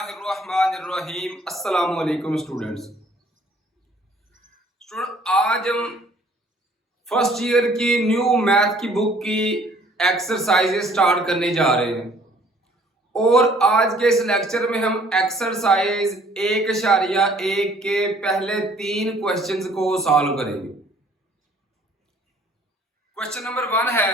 बिस्मिल्लाहिर्रहमानिर्रहीम। अस्सलाम वालेकुम स्टूडेंट, आज हम फर्स्ट ईयर की न्यू मैथ की बुक की एक्सरसाइजेज स्टार्ट करने जा रहे हैं और आज के इस लेक्चर में हम एक्सरसाइज 1.1 के पहले 3 क्वेश्चंस को सॉल्व करेंगे। क्वेश्चन नंबर 1 है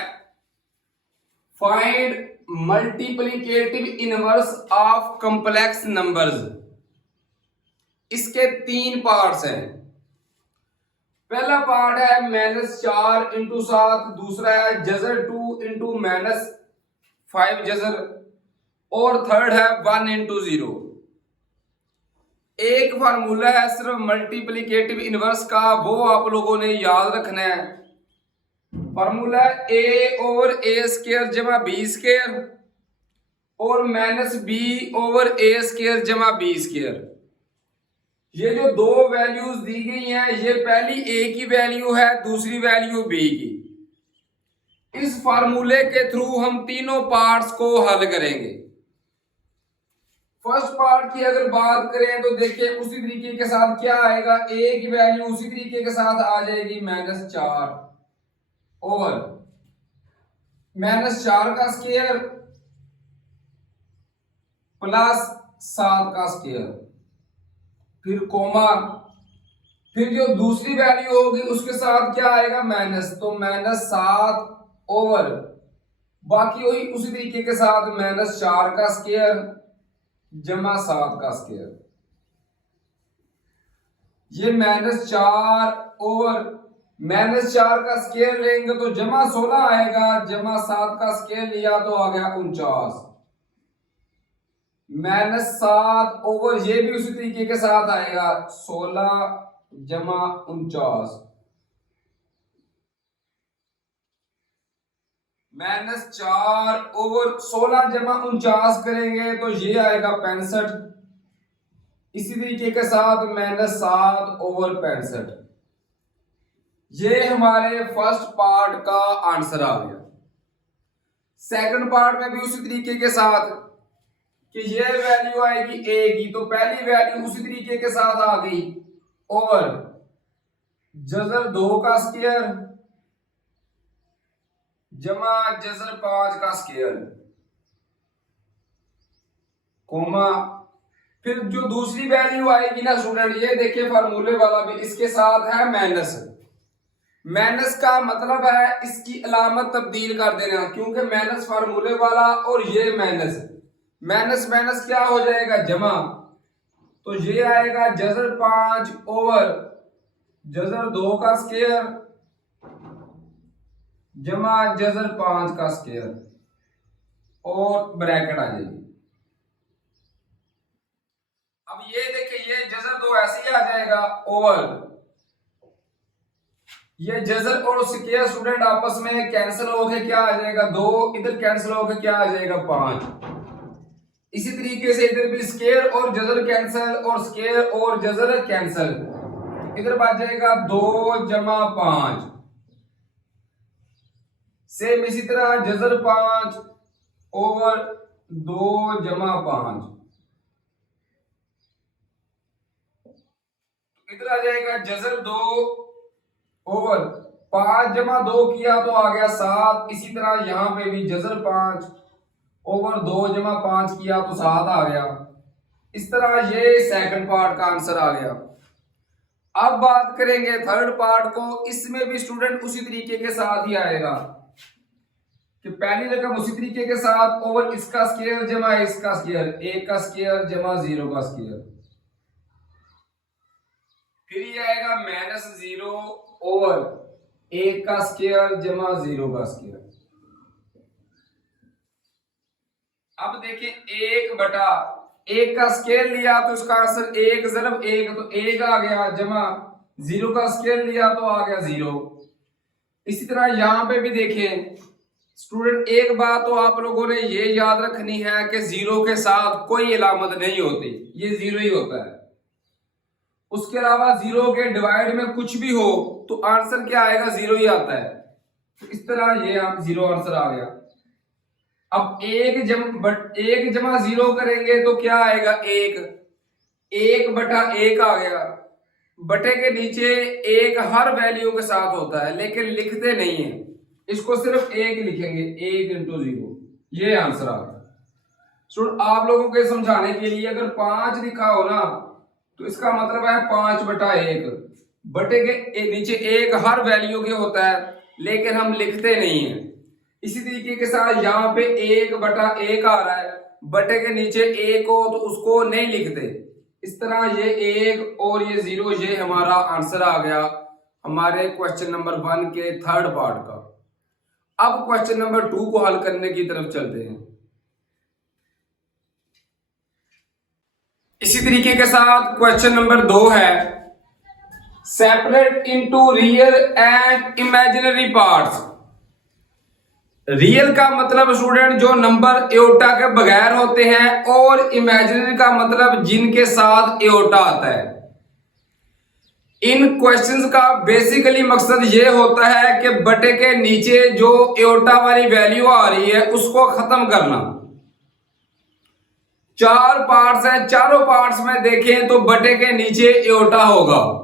find multiplicative inverse of complex numbers. इसके 3 पार्ट्स हैं। पहला पार्ट है -4 इंटू 7, दूसरा है जजर 2 इंटू -5 जजर और थर्ड है 1 इंटू 0। एक फार्मूला है सिर्फ मल्टीप्लिकेटिव इनवर्स का, वो आप लोगों ने याद रखना है। Formula a over a square जमा b स्क्वायर और -b ओवर a स्क्वायर जमा b स्क्वायर। ये जो दो वैल्यूज दी गई हैं, ये पहली a की वैल्यू है, दूसरी वैल्यू b की। इस फार्मूले के थ्रू हम तीनों पार्ट्स को हल करेंगे। फर्स्ट पार्ट की अगर बात करें तो देखिए उसी तरीके के साथ क्या आएगा, a की वैल्यू उसी तरीके के साथ आ जाएगी -4 ओवर -4 का स्क्वायर प्लस 7 का स्क्वायर, फिर कोमा, फिर जो दूसरी वैल्यू होगी उसके साथ क्या आएगा माइनस, तो -7 ओवर बाकी वही उसी तरीके के साथ -4 का स्क्वायर जमा 7 का स्क्वायर। ये -4 ओवर -4 का स्क्वायर लेंगे तो जमा 16 आएगा, जमा 7 का स्क्वायर लिया तो आ गया 49। -7 ओवर ये भी उसी तरीके के साथ आएगा 16 जमा 49। -4 ओवर 16 जमा 49 करेंगे तो ये आएगा 65। इसी तरीके के साथ -7 ओवर 65। ये हमारे फर्स्ट पार्ट का आंसर आ गया। सेकंड पार्ट में भी उसी तरीके के साथ कि ये वैल्यू आएगी a की, तो पहली वैल्यू उसी तरीके के साथ आ गई ओवर जजर 2 का स्क्वायर जमा जजर 5 का स्क्वायर कोमा, फिर जो दूसरी वैल्यू आएगी ना स्टूडेंट, ये देखिए फार्मूले वाला भी इसके साथ है माइनस। माइनस का मतलब है इसकी अलामत तब्दील कर देना, क्योंकि माइनस फार्मूले वाला और ये माइनस, माइनस माइनस क्या हो जाएगा जमा, तो ये आएगा जजर 5 ओवर जजर 2 का स्क्वायर जमा जजर 5 का स्क्वायर और ब्रैकेट आ जाएगी। अब ये देखिए ये जजर 2 ऐसे ही आ जाएगा ओवर ये जजर और स्क्वायर स्टूडेंट आपस में कैंसिल होके क्या आ जाएगा 2, इधर कैंसिल होके क्या आ जाएगा 5। इसी तरीके से इधर भी स्क्वायर और जजर कैंसिल और स्क्वायर और जजर कैंसिल, इधर बच जाएगा 2 जमा 5। सेम इसी तरह जजर 5 ओवर 2 जमा 5, इधर आ जाएगा जजर 2 ओवर 5 जमा 2 किया तो आ गया 7। इसी तरह यहां पे भी जजर 5 ओवर 2 जमा 5 किया तो 7 आ गया। इस तरह ये सेकंड पार्ट का आंसर आ गया। अब बात करेंगे थर्ड पार्ट को। इसमें भी स्टूडेंट उसी तरीके के साथ ही आएगा कि पहली रकम उसी तरीके के साथ ओवर इसका स्क्वायर जमा इसका स्क्वायर, 1 का स्क्वायर जमा 0 का स्क्वायर, फिर ये आएगा -0 ओवर 1 का स्क्वायर जमा 0 का स्क्वायर। अब देखिए 1/1 का स्क्वायर लिया तो इसका आंसर 1 ज़रब 1 तो 1 आ गया, जमा 0 का स्क्वायर लिया तो आ गया 0। इसी तरह यहां पे भी देखें स्टूडेंट, एक बात तो आप लोगों ने ये याद रखनी है कि 0 के साथ कोई अलामत नहीं होती, ये 0 ही होता है। उसके अलावा 0 के डिवाइड में कुछ भी हो तो आंसर क्या आएगा 0 ही आता है। तो इस तरह ये आप 0 आंसर आ गया। अब एक जमा जीरो करेंगे तो क्या आएगा, एक। एक बटा एक आ गया। बटे के नीचे एक हर वैल्यू के साथ होता है लेकिन लिखते नहीं है, इसको सिर्फ एक लिखेंगे, एक इंटू जीरो। ये आंसर आ गया। सुन, आप लोगों के समझाने के लिए अगर 5 लिखा हो ना तो इसका मतलब है 5 बटा एक। बटे के नीचे एक हर वैल्यू के होता है लेकिन हम लिखते नहीं है। इसी तरीके के साथ यहाँ पे एक बटा एक आ रहा है, बटे के नीचे एक हो तो उसको नहीं लिखते। इस तरह ये एक और ये जीरो, ये हमारा आंसर आ गया हमारे क्वेश्चन नंबर 1 के थर्ड पार्ट का। अब क्वेश्चन नंबर 2 को हल करने की तरफ चलते हैं। इसी तरीके के साथ क्वेश्चन नंबर 2 है, separate into real and imaginary parts. Real का मतलब स्टूडेंट जो नंबर एओटा के बगैर होते हैं, और इमेजिनरी का मतलब जिनके साथ एओटा आता है। इन क्वेश्चंस का बेसिकली मकसद ये होता है कि बटे के नीचे जो एओटा वाली वैल्यू आ रही है उसको खत्म करना। 4 पार्ट्स हैं, चारों पार्ट्स में देखें तो बटे के नीचे एओटा होगा,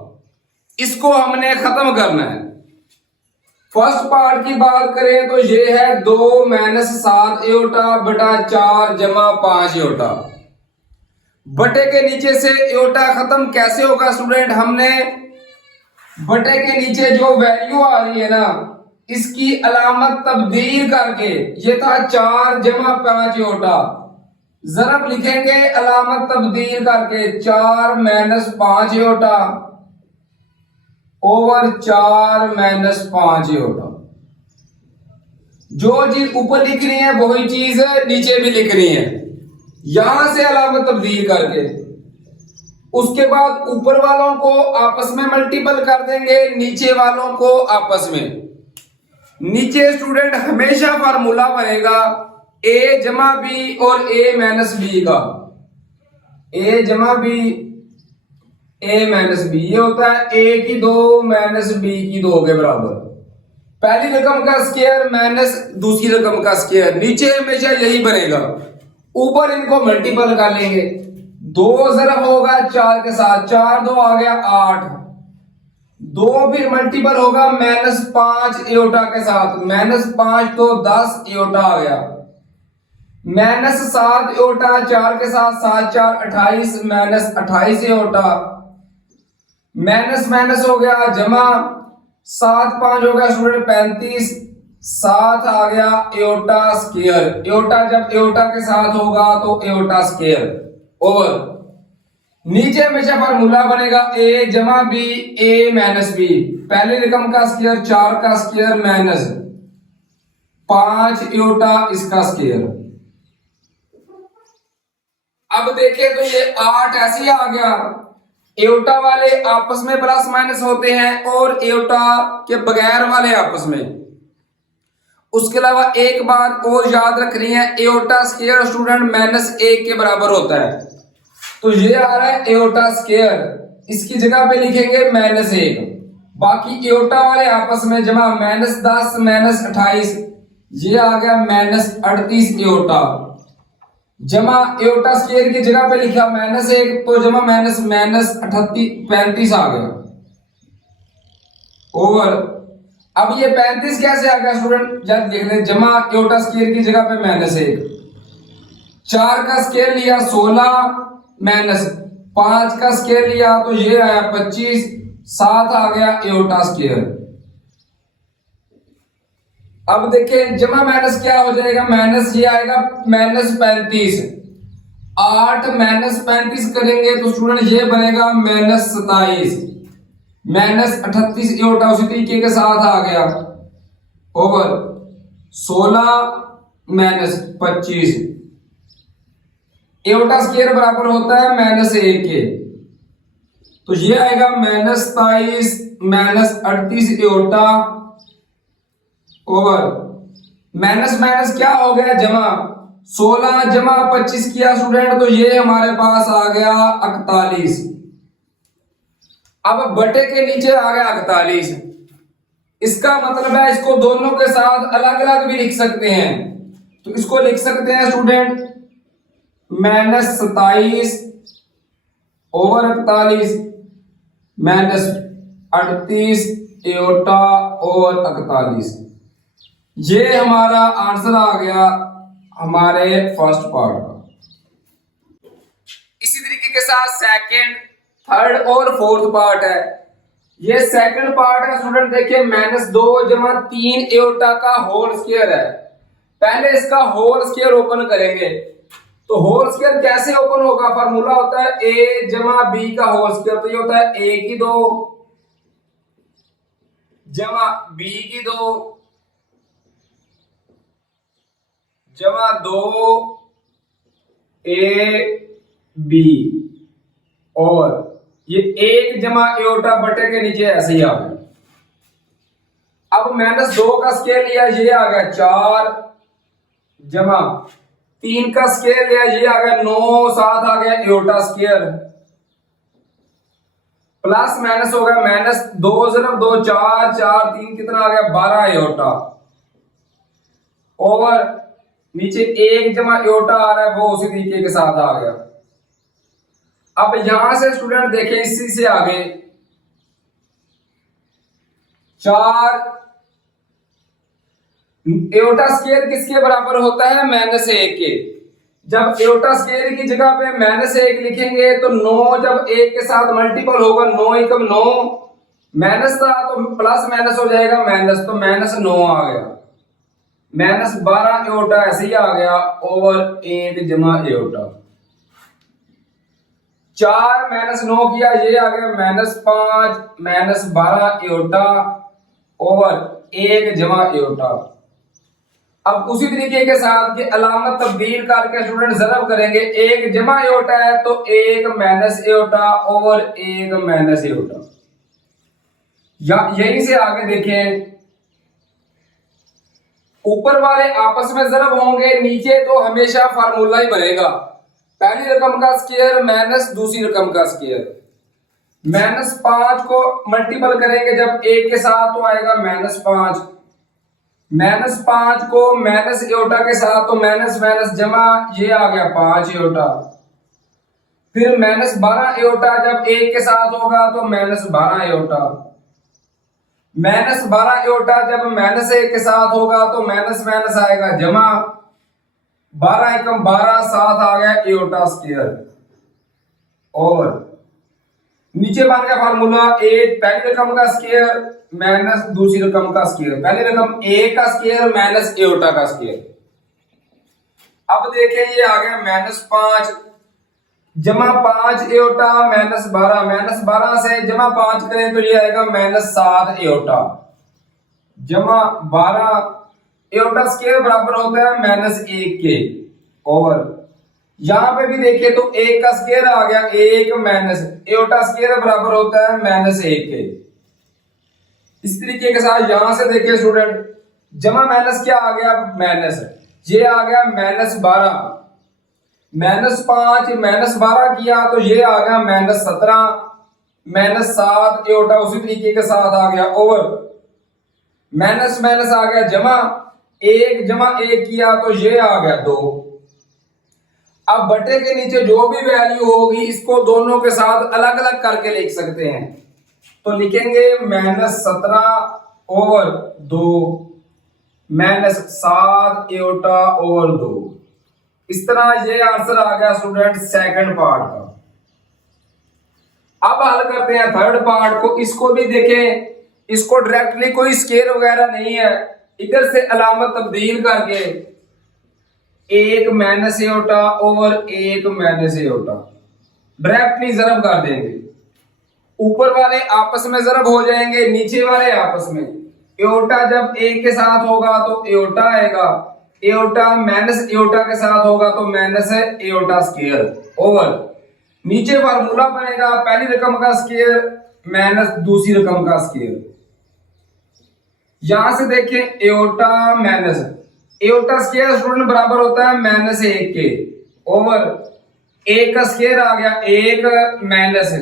इसको हमने खत्म करना है। फर्स्ट पार्ट की बात करें तो ये है 2 - 7 एओटा बटा 4 जमा 5 एओटा। बटे के नीचे से एओटा खत्म कैसे होगा स्टूडेंट, हमने बटे के नीचे जो वैल्यू आ रही है ना इसकी अलामत तब्दील करके, ये था 4 जमा 5 एओटा, जरब लिखेंगे अलामत तब्दील करके 4 - 5 एओटा ओवर 4 - 5 एओटा। जो चीज ऊपर लिख रही है वही चीज नीचे भी लिख रही है, यहां से अलामत तब्दील करके। उसके बाद ऊपर वालों को आपस में मल्टीपल कर देंगे, नीचे वालों को आपस में। नीचे स्टूडेंट हमेशा फार्मूला बनेगा ए जमा बी और ए माइनस बी का। ए जमा बी, ए माइनस बी, ये होता है ए की 2 माइनस बी की 2 के बराबर। पहली रकम का स्क्वायर माइनस दूसरी रकम का स्क्वायर, नीचे हमेशा यही बनेगा। ऊपर इनको मल्टीपल कर लेंगे, 2 जरब होगा 4 के साथ, 4 2 आ गया 8, 2 फिर मल्टीपल होगा -5 एओटा के साथ, -5 तो 10 एओटा आ गया, -7 एओटा 4 के साथ, 7 4 28 -28 एओटा, माइनस माइनस हो गया जमा, 7 5 हो गया स्टूडेंट 35, 7 आ गया एओटा स्क्वायर। एओटा जब एओटा के साथ होगा तो एओटा स्क्वायर ओवर नीचे हमेशा फार्मूला बनेगा ए जमा बी, ए माइनस बी। पहली रकम का स्क्वायर 4 का स्क्वायर माइनस 5 एओटा इसका स्क्वायर। अब देखें तो ये 8 ऐसे ही आ गया। एओटा वाले आपस में प्लस माइनस होते हैं और एओटा के बगैर वाले आपस में। उसके अलावा एक बात और याद रखनी है, एओटा स्क्वायर स्टूडेंट -1 के बराबर होता है। तो ये आ रहा है एओटा स्क्वायर, इसकी जगह पे लिखेंगे -1। बाकी एओटा वाले आपस में जमा -10 -28, ये आ गया -38 एओटा, जमा एओटा स्क्वायर की जगह पे लिखा -1 तो जमा -35 आ गया ओवर। अब ये 35 कैसे आ गया स्टूडेंट, जब देख ले, जमा एओटा स्क्वायर की जगह पे -1, 4 का स्क्वायर लिया 16 -5 का स्क्वायर लिया तो ये आया 25, 7 आ गया एओटा स्क्वायर। अब देखिए जमा माइनस क्या हो जाएगा, माइनस ये आएगा -35, 8 -35 करेंगे तो स्टूडेंट ये बनेगा -27, -38 एओटा उसी तरीके के साथ आ गया ओवर 16 -25। एओटा स्क्वायर बराबर होता है -1 के, तो ये आएगा -27 -38 एओटा ओवर माइनस माइनस क्या हो गया जमा, 16 जमा 25 किया स्टूडेंट तो ये हमारे पास आ गया 41। अब बटे के नीचे आ गया 41, इसका मतलब है इसको दोनों के साथ अलग अलग भी लिख सकते हैं। तो इसको लिख सकते हैं स्टूडेंट -27 ओवर 41 -38 एओटा ओवर 41। ये हमारा आंसर आ गया हमारे फर्स्ट पार्ट का। इसी तरीके के साथ सेकंड, थर्ड और फोर्थ पार्ट है। ये सेकंड पार्ट है स्टूडेंट, देखिए -2 जमा 3 एओटा का होल स्क्वायर है। पहले इसका होल स्क्वायर ओपन करेंगे। तो होल स्क्वायर कैसे ओपन होगा? फार्मूला होता है a जमा b का होल स्क्वायर। तो ये होता है a की 2 जमा b की 2 जमा 2 a b और ये 1 जमा एओटा बटे के नीचे ऐसे ही आ गया। अब -2 का स्केयर लिया, ये आ गया 4 जमा 3 का स्केयर लिया, ये आ गया 9, 7 आ गया एओटा स्केयर प्लस माइनस हो गया -2 जरब 2 4 4 3 कितना आ गया 12 एओटा ओवर नीचे 1 जमा एओटा आ रहा है वो उसी तरीके के साथ आ गया। अब यहां से स्टूडेंट देखें इसी से आगे 4 एओटा स्केयर किसके बराबर होता है? -1 के। जब एओटा स्केयर की जगह पे -1 लिखेंगे तो 9 जब 1 के साथ मल्टीपल होगा 9 एकम 9 माइनस था तो प्लस माइनस हो जाएगा माइनस, तो -9 आ गया। -12 एओटा ऐसे ही आ गया ओवर 1 जमा एओटा। 4 -9 किया, ये आ गया -5 -12 एओटा ओवर 1 जमा एओटा। अब उसी तरीके के साथ ये अलामत तब्दील करके स्टूडेंट जरब करेंगे। 1 जमा एओटा है तो 1 minus aorta over 1 minus aorta. यहीं से आगे देखें ऊपर वाले आपस में जरब होंगे, नीचे तो हमेशा फार्मूला ही बनेगा। पहली रकम का स्क्वायर माइनस दूसरी रकम का स्क्वायर। -5 को मल्टीपल करेंगे जब 1 के साथ तो आएगा -5, -5 को माइनस एओटा के साथ तो माइनस माइनस जमा, ये आ गया 5 एओटा। फिर -12 एओटा जब 1 के साथ होगा तो -12 एओटा। -12 एओटा जब -1 के साथ होगा तो माइनस माइनस आएगा जमा, 12 एकम 12 7 आ गया एओटा स्क्वायर। और नीचे बन गया फार्मूला पहली रकम का स्क्वायर माइनस दूसरी रकम का स्क्वायर। पहली रकम a का स्क्वायर माइनस एओटा का स्क्वायर। अब देखें ये आ गया -5 जमा 5 एओटा -12 से जमा 5 करें तो ये आएगा -7 एओटा जमा 12 एओटा स्क्वायर बराबर होता है -1 के। और यहां पे भी देखिए तो 1 का स्क्वायर आ गया 1 माइनस एओटा स्क्वायर बराबर होता है -1 के। इस तरीके के साथ यहां से देखिए स्टूडेंट जमा माइनस क्या आ गया माइनस, ये आ गया -12 -5 -12 किया तो ये आ गया -17 -7 एओटा उसी तरीके के साथ आ गया ओवर माइनस माइनस आ गया जमा 1 जमा 1 किया तो ये आ गया 2। अब बटे के नीचे जो भी वैल्यू होगी इसको दोनों के साथ अलग अलग करके लिख सकते हैं। तो लिखेंगे -17 ओवर 2 -7 एओटा ओवर 2। इस तरह ये आंसर आ गया स्टूडेंट सेकंड पार्ट का। अब हल करते हैं थर्ड पार्ट को। इसको भी देखें, इसको डायरेक्टली कोई स्केल वगैरह नहीं है, इधर से अलामत तब्दील करके 1 minus aorta over 1 minus aorta directly जरब कर देंगे। ऊपर वाले आपस में जरब हो जाएंगे, नीचे वाले आपस में। एओटा जब 1 के साथ होगा तो एओटा आएगा, एओटा माइनस एओटा के साथ होगा तो माइनस है एओटा स्क्वायर ओवर नीचे फार्मूला बनेगा पहली रकम का स्क्वायर माइनस दूसरी रकम का स्क्वायर। यहां से देखें aorta minus aorta square student बराबर होता है -1 के ओवर 1 का स्क्वायर आ गया 1 माइनस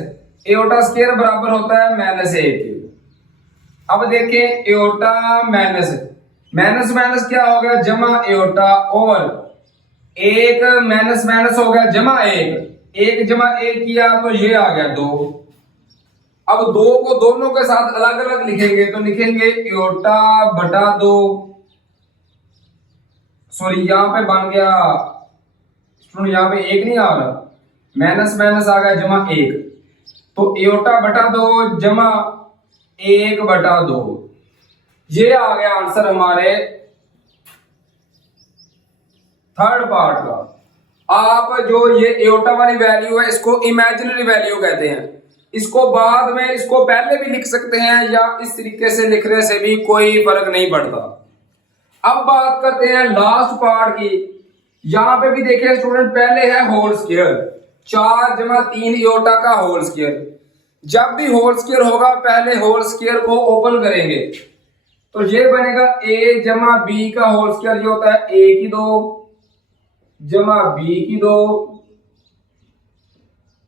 एओटा स्क्वायर बराबर होता है -1 के। अब देखें एओटा माइनस माइनस माइनस क्या हो गया जमा एओटा ओवर एक माइनस माइनस हो गया जमा एक, एक जमा एक किया तो ये आ गया दो। अब दो को दोनों के साथ अलग अलग लिखेंगे तो लिखेंगे एओटा बटा दो, सॉरी यहां पे बन गया स्टूडेंट यहां पे एक नहीं आ रहा, माइनस माइनस आ गया जमा एक, तो एओटा बटा दो जमा एक बटा दो, ये आ गया आंसर हमारे थर्ड पार्ट का। आप जो ये एओटा वाली वैल्यू है इसको इमेजिनरी वैल्यू कहते हैं, इसको बाद में इसको पहले भी लिख सकते हैं या इस तरीके से लिखने से भी कोई फर्क नहीं पड़ता। अब बात करते हैं लास्ट पार्ट की। यहां पे भी देखिए स्टूडेंट पहले है होल स्क्वायर, 4 जमा 3 एओटा का होल स्क्वायर। जब भी होल स्क्वायर होगा पहले होल स्क्वायर को ओपन करेंगे तो ये बनेगा a जमा बी का होल स्क्वायर, जो होता है a की 2 जमा b की 2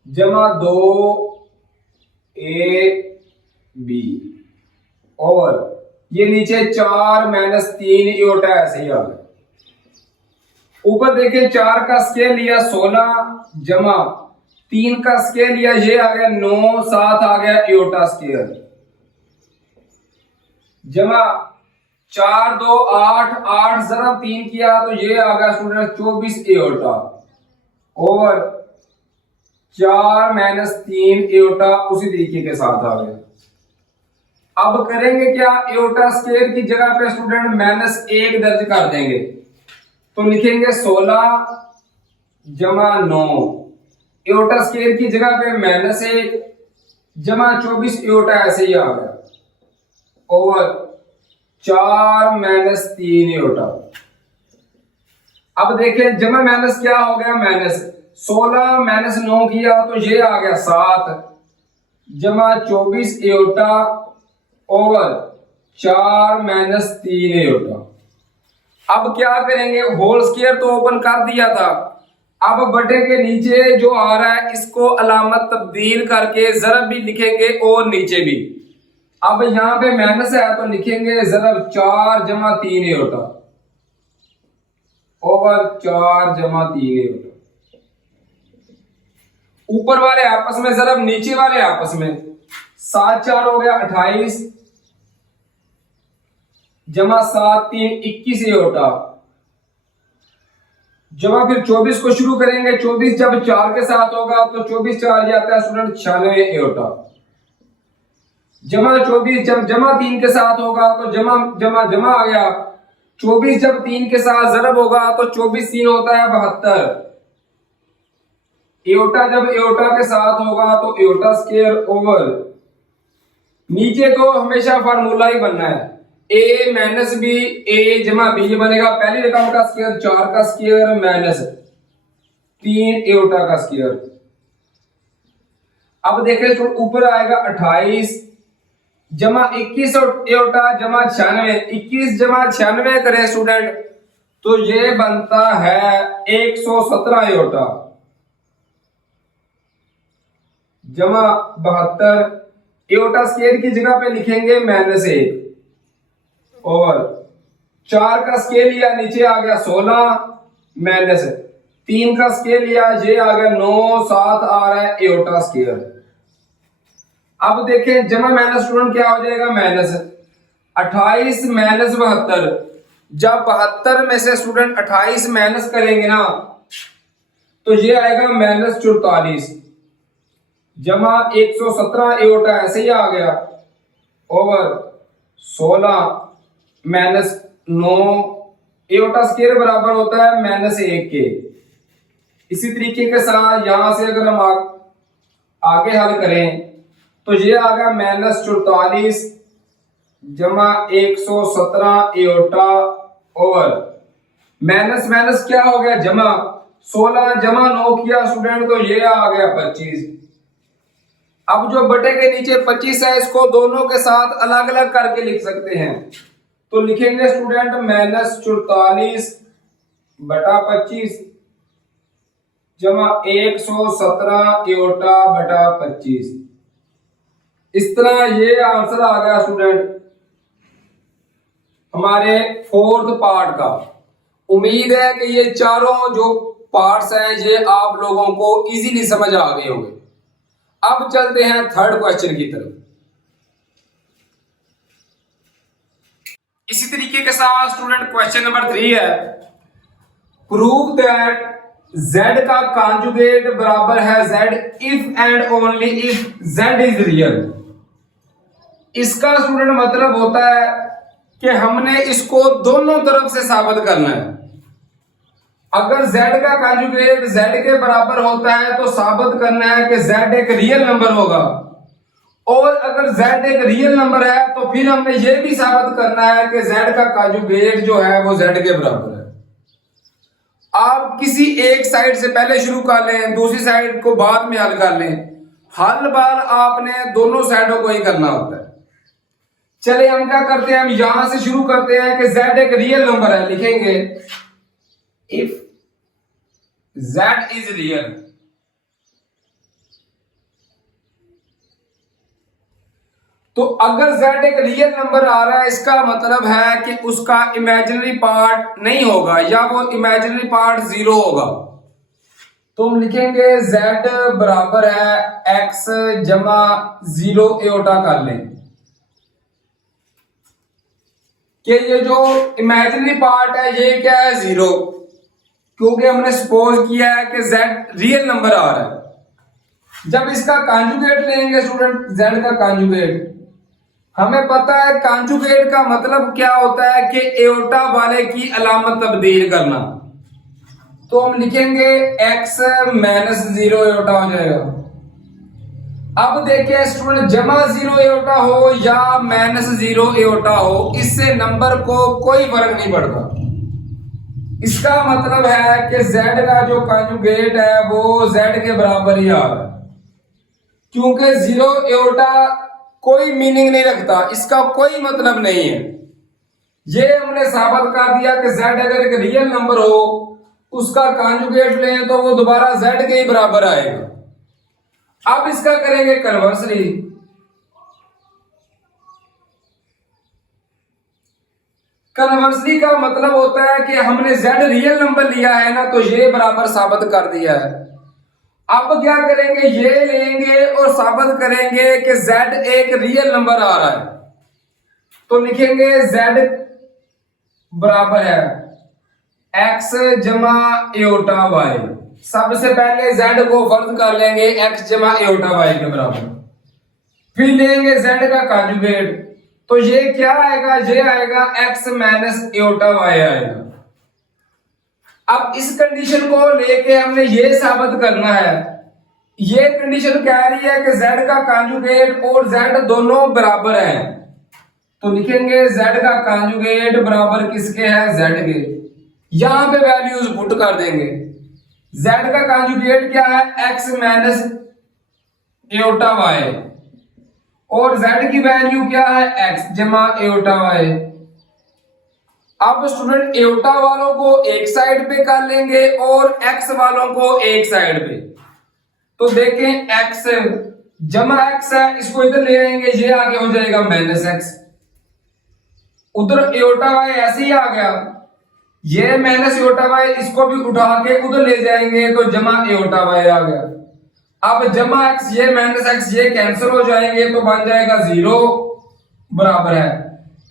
जमा 2 a b, और ये नीचे 4 माइनस 3 एओटा ऐसे ही आ गया। ऊपर देखिए 4 का स्केल लिया 16 जमा 3 का स्केल लिया ये आ गया 9, 7 आ गया एओटा स्केल जमा 4 2 8, 8 जरा 3 किया तो ये आ गया student 24 aorta over 4 minus 3 aorta उसी तरीके के साथ आ गया। अब करेंगे क्या, एओटा स्क्वायर की जगह पे स्टूडेंट माइनस 1 दर्ज कर देंगे तो लिखेंगे 16 जमा 9 एओटा स्क्वायर की जगह पे माइनस 1 जमा 24 एओटा ऐसे ही आ गया ओवर 4 माइनस 3 एओटा। अब देखें जमा माइनस क्या हो गया माइनस, 16 माइनस 9 किया तो ये आ गया 7 जमा 24 एओटा ओवर 4 माइनस 3 एओटा। अब क्या करेंगे, होल स्क्वायर तो ओपन कर दिया था, अब बटे के नीचे जो आ रहा है इसको अलामत तब्दील करके जरब भी लिखेंगे और नीचे भी। अब यहां पे माइनस है तो लिखेंगे जरब 4 जमा 3 एओटा ओवर 4 जमा 3 एओटा। ऊपर वाले आपस में जरब नीचे वाले आपस में, 7 4 हो गया 28 जमा 7 3 21 एओटा जमा फिर 24 को शुरू करेंगे, 24 जब 4 के साथ होगा तो 24 4 जाता है स्टूडेंट 96 एओटा जमा 24 जब जमा 3 के साथ होगा तो जमा जमा जमा आ गया, 24 जब 3 के साथ जरब होगा तो 24 3 होता है 72 एओटा जब एओटा के साथ होगा तो एओटा स्क्वायर ओवर, नीचे तो हमेशा फार्मूला ही बनना है a माइनस बी a जमा बी बनेगा पहली रकम का स्क्वायर 4 का स्क्वायर माइनस 3 एओटा का स्क्वायर। अब देखें तो ऊपर आएगा 28 जमा 21 एओटा जमा 96, 21 जमा 96 करें स्टूडेंट तो ये बनता है 117 एओटा जमा 72 एओटा स्क्वायर की जगह पे लिखेंगे माइनस 1 और 4 का स्केल लिया नीचे आ गया 16 माइनस 3 का स्केल लिया ये आ गया 9 7 आ रहा है एओटा स्क्वायर। अब देखें जमा माइनस स्टूडेंट क्या हो जाएगा माइनस 28 माइनस 72, जब 72 में से स्टूडेंट 28 माइनस करेंगे ना तो ये आएगा माइनस 44 जमा 117 एओटा ऐसे ही आ गया ओवर 16 माइनस 9 एओटा स्क्वायर बराबर होता है माइनस 1 के। इसी तरीके के साथ यहां से अगर हम आगे हल करें तो ये आ गया माइनस 44 जमा 117 एओटा ओवर माइनस माइनस क्या हो गया जमा 16 जमा 9 किया स्टूडेंट तो ये आ गया 25। अब जो बटे के नीचे 25 है इसको दोनों के साथ अलग अलग करके लिख सकते हैं तो लिखेंगे स्टूडेंट माइनस 44 बटा 25 जमा 117 एओटा बटा 25। इस तरह ये आंसर आ गया स्टूडेंट हमारे फोर्थ पार्ट का। उम्मीद है कि ये चारों जो पार्ट्स हैं ये आप लोगों को इजीली समझ आ गए होंगे। अब चलते हैं थर्ड क्वेश्चन की तरफ। इसी तरीके के साथ स्टूडेंट क्वेश्चन नंबर 3 है, प्रूव दैट z का कॉन्जुगेट बराबर है z if and only if z is real. इसका स्टूडेंट मतलब होता है कि हमने इसको दोनों तरफ से साबित करना है। अगर z का कॉन्जुगेट z के बराबर होता है तो साबित करना है कि z एक रियल नंबर होगा, और अगर z एक रियल नंबर है तो फिर हमने ये भी साबित करना है कि z का कॉन्जुगेट जो है वो z के बराबर है। आप किसी एक साइड से पहले शुरू कर लें, दूसरी साइड को बाद में हल कर लें, हल बार आपने दोनों साइडों को ही करना होता है। चलिए हम क्या करते हैं, हम यहां से शुरू करते हैं कि z एक रियल नंबर है। लिखेंगे इफ z इज रियल, तो अगर z एक रियल नंबर आ रहा है इसका मतलब है कि उसका इमेजिनरी पार्ट नहीं होगा या वो इमेजिनरी पार्ट 0 होगा। तो हम लिखेंगे z बराबर है x जमा 0 एओटा कर लें कि ये जो इमेजिनरी पार्ट है ये क्या है 0, क्योंकि हमने सपोज किया है कि z रियल नंबर आ रहा है। जब इसका कॉन्जुगेट लेंगे स्टूडेंट z का कॉन्जुगेट, हमें पता है कॉन्जुगेट का मतलब क्या होता है कि एओटा वाले की अलामत तब्दील करना। तो हम लिखेंगे x माइनस 0 एओटा हो जाएगा। अब देखिए स्टूडेंट, जमा 0 एओटा हो या माइनस 0 एओटा हो, इससे नंबर को कोई फर्क नहीं पड़ता। इसका मतलब है कि z का जो कॉन्जुगेट है वो z के बराबर ही आ रहा है, क्योंकि 0 एओटा कोई मीनिंग नहीं रखता, इसका कोई मतलब नहीं है। ये हमने साबित कर दिया कि z अगर एक रियल नंबर हो उसका कॉन्जुगेट लें तो वो दोबारा z के ही बराबर आएगा। अब इसका करेंगे कन्वर्सली। कन्वर्सली का मतलब होता है कि हमने z रियल नंबर लिया है ना, तो ये बराबर साबित कर दिया है। अब क्या करेंगे, ये लेंगे और साबित करेंगे कि z एक रियल नंबर आ रहा है। तो लिखेंगे z बराबर है x जमा एओटा y। सबसे पहले z को फर्ज कर लेंगे x जमा एओटा y के बराबर, फिर लेंगे z का कॉन्जुगेट। तो ये क्या आएगा, ये आएगा x माइनस एओटा y आएगा। अब इस कंडीशन को लेके हमने ये साबित करना है, ये कंडीशन कह रही है कि z का कॉन्जुगेट और z दोनों बराबर हैं। तो लिखेंगे z का कॉन्जुगेट बराबर किसके है, z के। यहां पे वैल्यूज पुट कर देंगे। z का कॉन्जुगेट क्या है, x माइनस एओटा y, और z की वैल्यू क्या है, x जमा एओटा y। अब स्टूडेंट एओटा वालों को एक साइड पे कर लेंगे और x वालों को एक साइड पे। तो देखें x जमा x है, इसको इधर ले आएंगे, ये आगे हो जाएगा माइनस x। उधर एओटा y ऐसे ही आ गया, ये माइनस एओटा y, इसको भी उठा के उधर ले जाएंगे तो जमा एओटा y आ गया। अब जमा x ये माइनस x ये कैंसिल हो जाएंगे तो बन जाएगा 0 बराबर है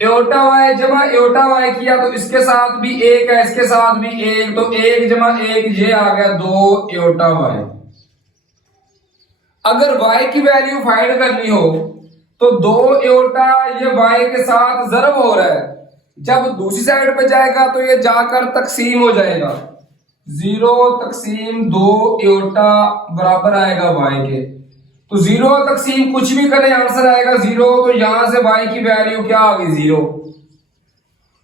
एओटा y जमा एओटा y किया तो इसके साथ भी 1 है, इसके साथ भी 1, तो 1 जमा 1 ये आ गया 2 एओटा y। अगर y की वैल्यू फाइंड करनी हो तो 2 एओटा ये y के साथ ज़रब हो रहा है, जब दूसरी साइड पे जाएगा तो ये जाकर तकसीम हो जाएगा। 0 तकसीम 2 एओटा बराबर आएगा y के। तो 0 तकसीम कुछ भी करें आंसर आएगा 0। तो यहां से y की वैल्यू क्या आ गई, 0।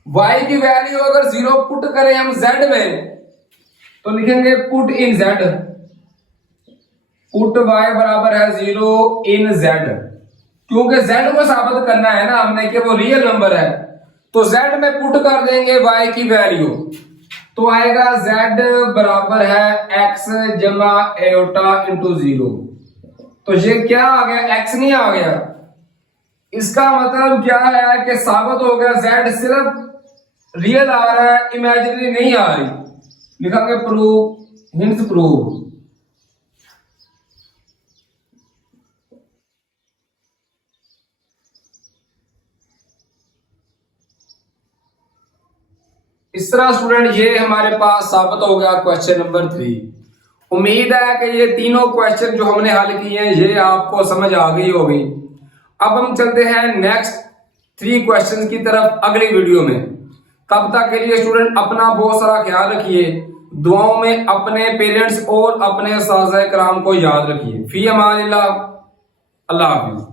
y की वैल्यू अगर 0 पुट करें हम z में तो लिखेंगे put in z, put y बराबर है 0 इन z, क्योंकि z को साबित करना है ना हमने कि वो रियल नंबर है। तो z में पुट कर देंगे y की वैल्यू, तो आएगा z बराबर है x जमा एओटा इंटू 0। तो ये क्या आ गया, x नहीं आ गया। इसका मतलब क्या है कि साबित हो गया z सिर्फ रियल आ रहा है, इमेजिनरी नहीं आ रही, लिखेंगे प्रूव, हिंट्स प्रूव। इस तरह स्टूडेंट ये हमारे पास साबित हो गया क्वेश्चन नंबर 3। उम्मीद है कि ये तीनों क्वेश्चन जो हमने हल किए हैं ये आपको समझ आ गई होगी। अब हम चलते हैं नेक्स्ट 3 क्वेश्चन की तरफ अगली वीडियो में। तब तक के लिए स्टूडेंट अपना बहुत सारा ख्याल रखिए, दुआओं में अपने पेरेंट्स और अपने उस्ताद-ए-किराम को याद रखिए। फी अमानिल्लाह, अल्लाह हाफिज।